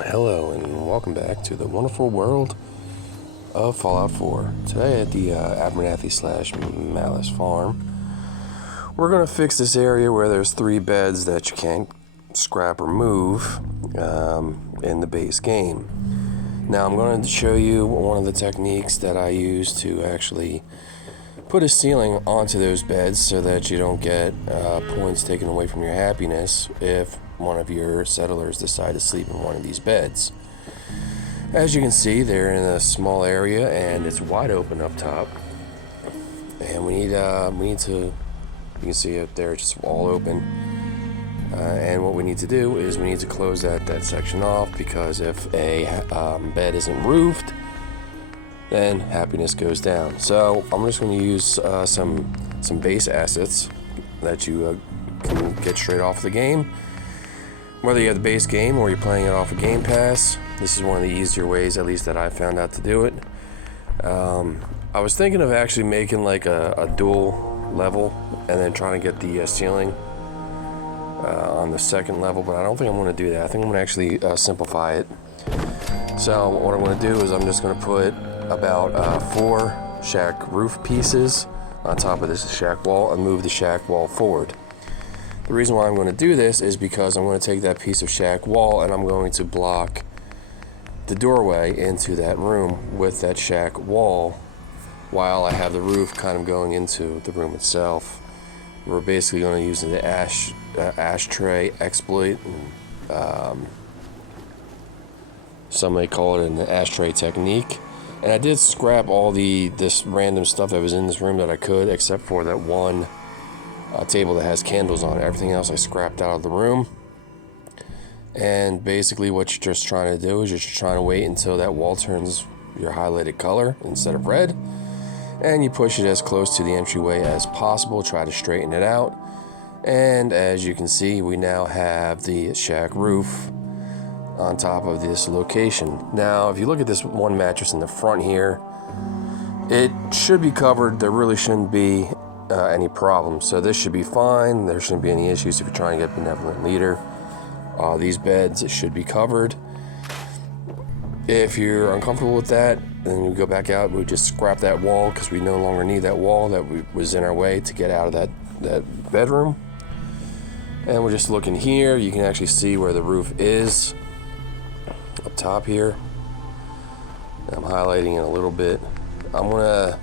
Hello and welcome back to the wonderful world of Fallout 4. Today at the Abernathy / Malice farm, we're going to fix this area where there's 3 beds that you can't scrap or move in the base game. Now I'm going to show you one of the techniques that I use to actually put a ceiling onto those beds so that you don't get points taken away from your happiness if one of your settlers decide to sleep in one of these beds. As you can see, they're in a small area and it's wide open up top, and we need to, you can see it there, it's just all open, and what we need to do is we need to close that section off, because if a bed isn't roofed, then happiness goes down. So I'm just going to use some base assets that you can get straight off the game. Whether you have the base game or you're playing it off a Game Pass, this is one of the easier ways, at least that I found out to do it. I was thinking of actually making like a dual level and then trying to get the ceiling on the second level, but I don't think I'm going to do that. I think I'm going to actually simplify it. So what I'm going to do is I'm just going to put about 4 shack roof pieces on top of this shack wall and move the shack wall forward. The reason why I'm going to do this is because I'm going to take that piece of shack wall and I'm going to block the doorway into that room with that shack wall while I have the roof kind of going into the room itself. We're basically going to use the ashtray exploit. Some may call it an ashtray technique. And I did scrap all this random stuff that was in this room that I could, except for that one table that has candles on it. Everything else I scrapped out of the room. And basically what you're just trying to do is you're just trying to wait until that wall turns your highlighted color instead of red, and you push it as close to the entryway as possible. Try to straighten it out, and as you can see, we now have the shack roof on top of this location. Now if you look at this one mattress in the front here, it should be covered. There really shouldn't be any problems, so this should be fine. There shouldn't be any issues if you're trying to get benevolent leader. These beds should be covered. If you're uncomfortable with that, then we go back out. We just scrap that wall because we no longer need that wall that was in our way to get out of that bedroom. And we're just looking here. You can actually see where the roof is up top here. I'm highlighting it a little bit. I'm gonna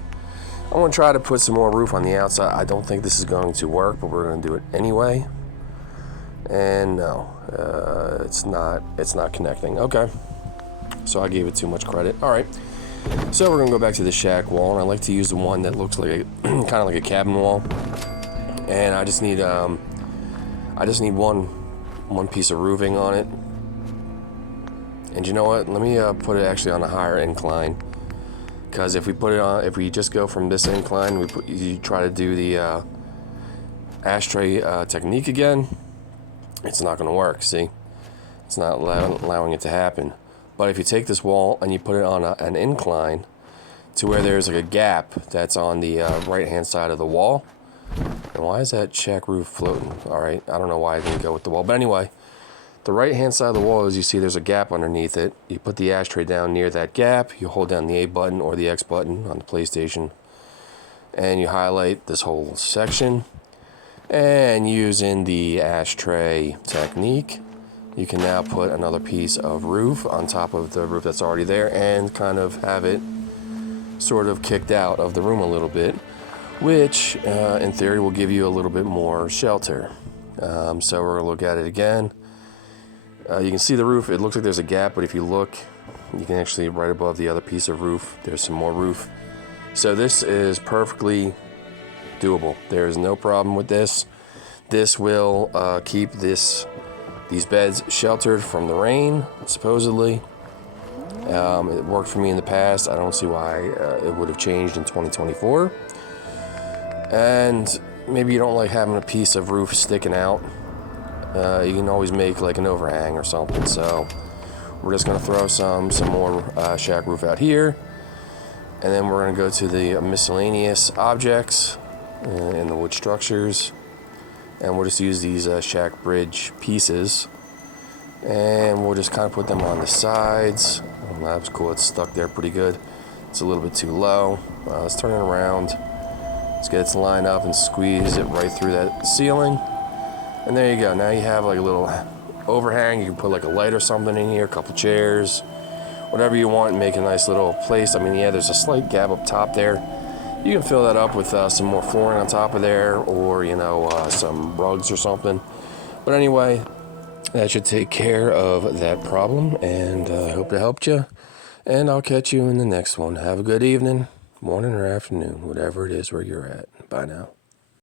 try to put some more roof on the outside. I don't think this is going to work, but we're going to do it anyway. And no, it's not connecting. Okay, so I gave it too much credit. All right, so we're gonna go back to the shack wall, and I like to use the one that looks like kind of like a cabin wall. And I just need one piece of roofing on it. And you know what? Let me put it actually on a higher incline. Because if we just go from this incline, you try to do the ashtray technique again, it's not going to work. See, it's not allowing it to happen. But if you take this wall and you put it on an incline to where there's like a gap that's on the right hand side of the wall. And why is that shack roof floating? All right, I don't know why I didn't go with the wall, but anyway. The right hand side of the wall, as you see, there's a gap underneath it. You put the ashtray down near that gap, you hold down the A button or the X button on the PlayStation, and you highlight this whole section. And using the ashtray technique, you can now put another piece of roof on top of the roof that's already there and kind of have it sort of kicked out of the room a little bit, which in theory will give you a little bit more shelter. So we're going to look at it again. You can see the roof. It looks like there's a gap, but if you look, you can actually, right above the other piece of roof, there's some more roof. So this is perfectly doable. There is no problem with this. This will keep these beds sheltered from the rain, supposedly. It worked for me in the past. I don't see why it would have changed in 2024. And maybe you don't like having a piece of roof sticking out. You can always make like an overhang or something. So we're just going to throw some more shack roof out here, and then we're going to go to the miscellaneous objects and the wood structures, and we'll just use these shack bridge pieces And we'll just kind of put them on the sides. That was cool. It's stuck there pretty good. It's a little bit too low. Let's turn it around. Let's get it to line up and squeeze it right through that ceiling. And there you go. Now you have like a little overhang. You can put like a light or something in here, a couple chairs, whatever you want, and make a nice little place. I mean, yeah, there's a slight gap up top there. You can fill that up with some more flooring on top of there, or, you know, some rugs or something. But anyway, that should take care of that problem, and I hope it helped you. And I'll catch you in the next one. Have a good evening, morning or afternoon, whatever it is where you're at. Bye now.